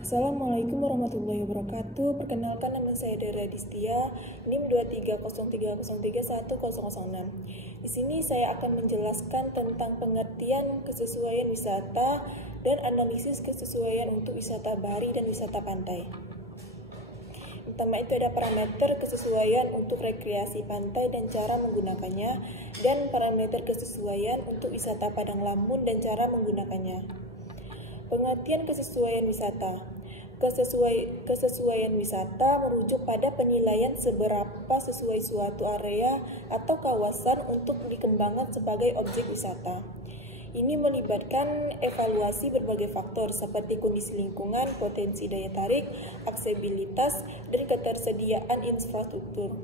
Assalamualaikum warahmatullahi wabarakatuh. Perkenalkan, nama saya Dara Distia, NIM 23030310006. Di sini saya akan menjelaskan tentang pengertian kesesuaian wisata dan analisis kesesuaian untuk wisata bahari dan wisata pantai. Pertama itu ada parameter kesesuaian untuk rekreasi pantai dan cara menggunakannya, dan parameter kesesuaian untuk wisata padang lamun dan cara menggunakannya. Pengertian kesesuaian wisata. Kesesuaian wisata merujuk pada penilaian seberapa sesuai suatu area atau kawasan untuk dikembangkan sebagai objek wisata. Ini melibatkan evaluasi berbagai faktor seperti kondisi lingkungan, potensi daya tarik, aksesibilitas, dan ketersediaan infrastruktur,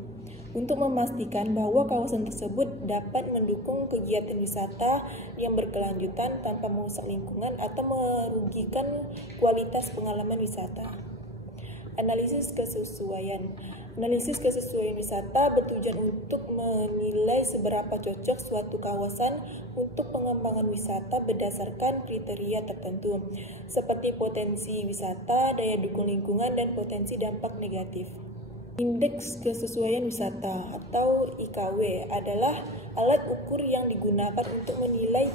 untuk memastikan bahwa kawasan tersebut dapat mendukung kegiatan wisata yang berkelanjutan tanpa merusak lingkungan atau merugikan kualitas pengalaman wisata. Analisis kesesuaian. Analisis kesesuaian wisata bertujuan untuk menilai seberapa cocok suatu kawasan untuk pengembangan wisata berdasarkan kriteria tertentu, seperti potensi wisata, daya dukung lingkungan, dan potensi dampak negatif. Indeks kesesuaian wisata atau IKW adalah alat ukur yang digunakan untuk menilai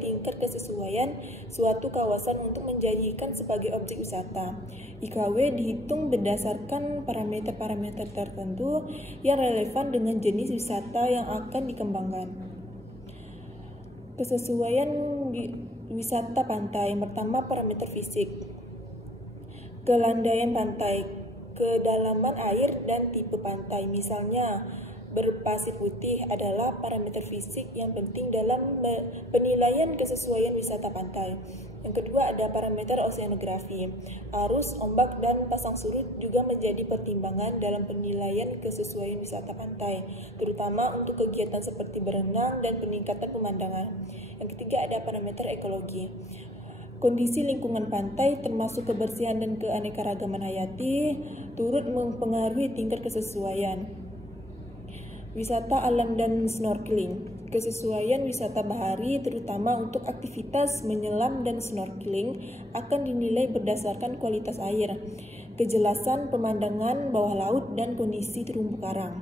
tingkat kesesuaian suatu kawasan untuk menjadikan sebagai objek wisata. IKW dihitung berdasarkan parameter-parameter tertentu yang relevan dengan jenis wisata yang akan dikembangkan. Kesesuaian wisata pantai. Yang pertama, parameter fisik. Kelandaian pantai, kedalaman air, dan tipe pantai. Misalnya, berpasir putih adalah parameter fisik yang penting dalam penilaian kesesuaian wisata pantai. Yang kedua ada parameter oseanografi. Arus, ombak, dan pasang surut juga menjadi pertimbangan dalam penilaian kesesuaian wisata pantai, terutama untuk kegiatan seperti berenang dan peningkatan pemandangan. Yang ketiga ada parameter ekologi. Kondisi lingkungan pantai termasuk kebersihan dan keanekaragaman hayati turut mempengaruhi tingkat kesesuaian. Wisata alam dan snorkeling. Kesesuaian wisata bahari terutama untuk aktivitas menyelam dan snorkeling akan dinilai berdasarkan kualitas air, kejelasan pemandangan bawah laut, dan kondisi terumbu karang.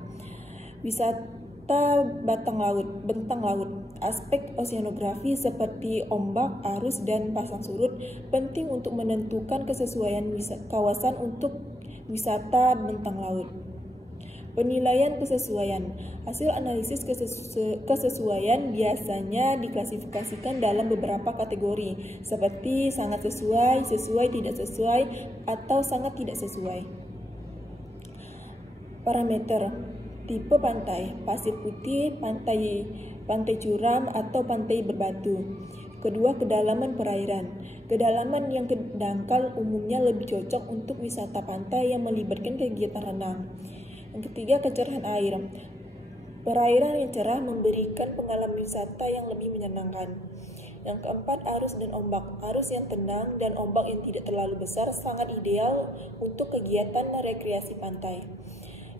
Wisata bentang laut. Aspek oseanografi seperti ombak, arus, dan pasang surut penting untuk menentukan kesesuaian kawasan untuk wisata bentang laut. Penilaian kesesuaian. Hasil analisis kesesuaian biasanya diklasifikasikan dalam beberapa kategori, seperti sangat sesuai, sesuai tidak sesuai, atau sangat tidak sesuai. Parameter. Tipe pantai, pasir putih, pantai curam, atau pantai berbatu. Kedua, kedalaman perairan. Kedalaman yang dangkal umumnya lebih cocok untuk wisata pantai yang melibatkan kegiatan renang. Yang ketiga, kecerahan air. Perairan yang cerah memberikan pengalaman wisata yang lebih menyenangkan. Yang keempat, arus dan ombak. Arus yang tenang dan ombak yang tidak terlalu besar sangat ideal untuk kegiatan rekreasi pantai.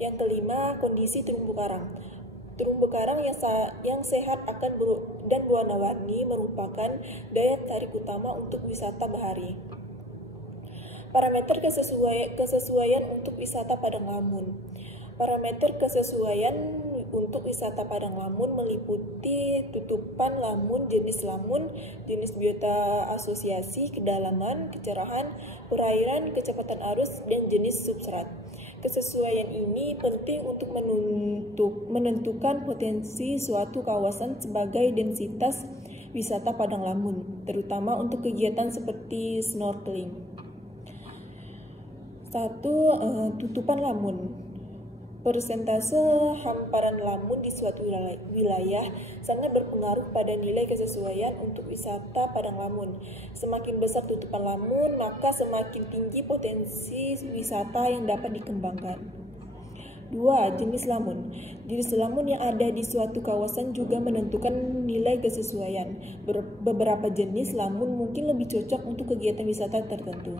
Yang kelima, kondisi terumbu karang. Terumbu karang yang sehat dan berwarna-warni merupakan daya tarik utama untuk wisata bahari. Parameter kesesuaian untuk wisata padang lamun. Parameter kesesuaian untuk wisata padang lamun meliputi tutupan lamun, jenis biota asosiasi, kedalaman, kecerahan, perairan, kecepatan arus, dan jenis substrat. Kesesuaian ini penting untuk menentukan potensi suatu kawasan sebagai densitas wisata padang lamun, terutama untuk kegiatan seperti snorkeling. 1. Tutupan lamun. Persentase hamparan lamun di suatu wilayah sangat berpengaruh pada nilai kesesuaian untuk wisata padang lamun. Semakin besar tutupan lamun, maka semakin tinggi potensi wisata yang dapat dikembangkan. 2. Jenis lamun. Jenis lamun yang ada di suatu kawasan juga menentukan nilai kesesuaian. Beberapa jenis lamun mungkin lebih cocok untuk kegiatan wisata tertentu.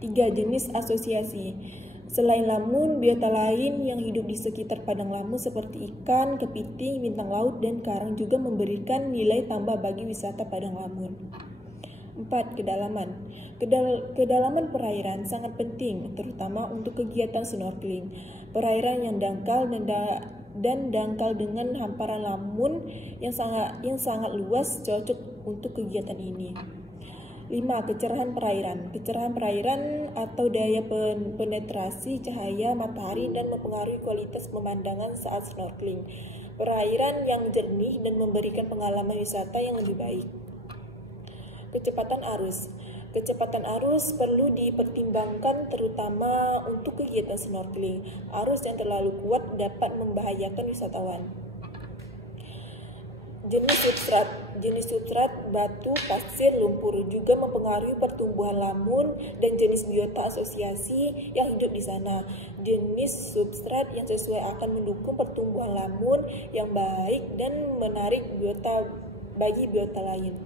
3. Jenis asosiasi. Selain lamun, biota lain yang hidup di sekitar padang lamun seperti ikan, kepiting, bintang laut, dan karang juga memberikan nilai tambah bagi wisata padang lamun. 4. Kedalaman. Kedalaman perairan sangat penting, terutama untuk kegiatan snorkeling. Perairan yang dangkal dan dangkal dengan hamparan lamun yang sangat luas cocok untuk kegiatan ini. 5. Kecerahan perairan. Kecerahan perairan atau daya penetrasi cahaya matahari dan mempengaruhi kualitas pemandangan saat snorkeling. Perairan yang jernih dan memberikan pengalaman wisata yang lebih baik. Kecepatan arus. Kecepatan arus perlu dipertimbangkan terutama untuk kegiatan snorkeling. Arus yang terlalu kuat dapat membahayakan wisatawan. Jenis substrat. Jenis substrat batu, pasir, lumpur juga mempengaruhi pertumbuhan lamun dan jenis biota asosiasi yang hidup di sana. Jenis substrat yang sesuai akan mendukung pertumbuhan lamun yang baik dan menarik bagi biota lain.